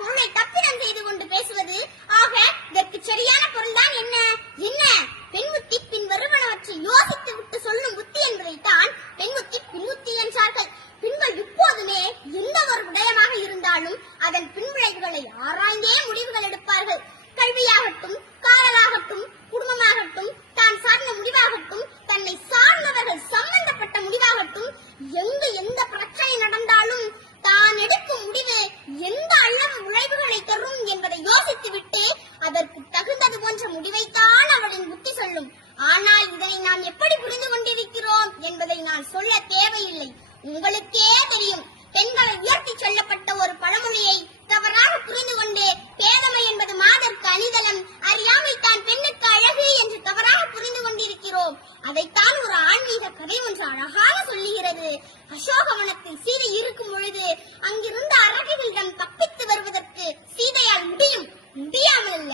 பொருளை தப்பிதம் செய்து கொண்டு பேசுவது. ஆக இதற்கு சரியான பொருள் தான் என்ன என்ன பெண்முத்தி பின் வருவனவற்றை யோசித்து விட்டு சொல்லும் புத்தி என்பதைத்தான் பெண்முத்தி பின்முத்தி என்றார்கள். பின்கள் இப்போதுமே எந்த ஒரு விடயமாக இருந்தாலும் அதன் பின்விளைவுகளை ஆராய்ந்தே முடிவுகள் எடுப்பார்கள். கல்வியாகட்டும், காதலாகட்டும், குடும்பமாகட்டும், தான் சார்ந்த முடிவாகட்டும், தன்னை சார்ந்தவர்கள் சம்பந்தப்பட்ட முடிவாகட்டும், எங்கு எந்த பிரச்சனை நடந்தாலும் தான் எடுக்கும் முடிவு எந்த அளவு விளைவுகளை தரும் என்பதை யோசித்து விட்டு அதற்கு தகுந்தது போன்ற முடிவைத்தான் அவளின் புத்தி சொல்லும். ஆனால் இதனை நாம் எப்படி புரிந்து கொண்டிருக்கிறோம் என்பதை நான் சொல்ல தேவையில்லை, உங்களுக்கே தெரியும். பெண்களை உயர்த்தி சொல்லப்பட்ட ஒரு பழமொழியை தவறாக புரிந்து கொண்டு பேதமை என்பது மாதற்கு அணிதலம், அறியாமை தான் பெண்ணுக்கு அழகு என்று தவறாக புரிந்து கொண்டிருக்கிறோம். அதைத்தான் ஒரு ஆன்மீக கதை ஒன்று அழகாக சொல்லுகிறது. அசோகவனத்தில் சீதை இருக்கும் பொழுது அங்கிருந்த அரகிகளிடம் தப்பித்து வருவதற்கு சீதையால் முடியாமல் அல்ல.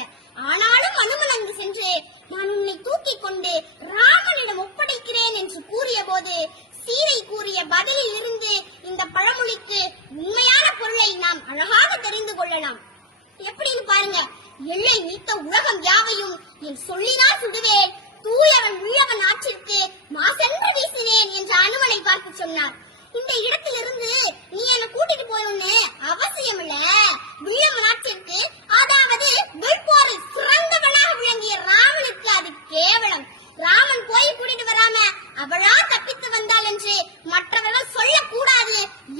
ஆனாலும் அனுமன் அங்கு சென்று நான் உன்னை தூக்கி கொண்டு ராமனிடம் ஒப்படைக்கிறேன் என்று கூறிய போது சீதை கூறிய பதிலில் இருந்து இந்த பழமொழிக்கு உண்மையான பொருளை நாம் அழகாக தெரிந்து கொள்ளலாம். எப்படின்னு பாருங்க. எல்லை நீத்த உலகம் யாவையும் என் சொல்லினால் சுடுவேன், தூயவன் உள்ளவன் ஆற்றிற்கு மாசென்று வீசினேன் என்று அனுமனை பார்த்து சொன்னார். இந்த இடத்திலிருந்து நீ என்ன கூட்டிட்டு போயணும்னு அவசியம் இல்ல. வில்லவன் ஆற்றிற்கு, அதாவது வில்போரில் சிறந்தவனாக விளங்கிய ராமனுக்கு அது கேவலம். ராமன் போய் கூட்டிட்டு வராம அவளா தப்பித்து வந்தாள் என்று மற்றவர்கள் சொல்லக்கூடாது.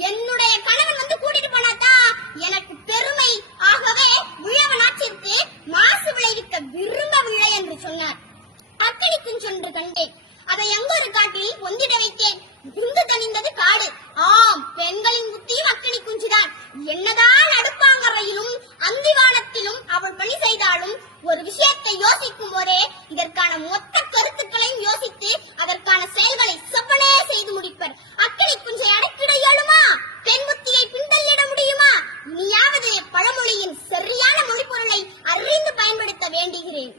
என்னுடைய கணவன் வந்து கூட்டிட்டு போனாதான் எனக்கு பெருமை. ஆகவே வில்லவன் ஆற்றிற்கு மாசு விளைவிக்க விரும்பவில்லை என்று சொன்னார். அக்கடிக்கும் சென்று கண்டேன், அதை எங்கொரு காட்டில் பொந்திட வைத்தேன். குந்து தணிந்தது காடு. ஆம், பெண்களின் புத்தியும் அக்கனி குஞ்சுதான். என்னதான் அடுப்பாங்கரையிலும் அந்திவானத்திலும் அவள் பணி செய்தாலும் ஒரு விஷயத்தை யோசிக்கும் போதே இதற்கான மொத்த கருத்துக்களையும் யோசித்து அதற்கான செயல்களை செவ்வனே செய்து முடிப்பர். அக்கனி குஞ்சை அடக்கிட இயலுமா? பெண் புத்தியை பின்தள்ளிட முடியுமா? இனியாவது பழமொழியின் சரியான மொழிப்பொருளை அறிந்து பயன்படுத்த வேண்டுகிறேன்.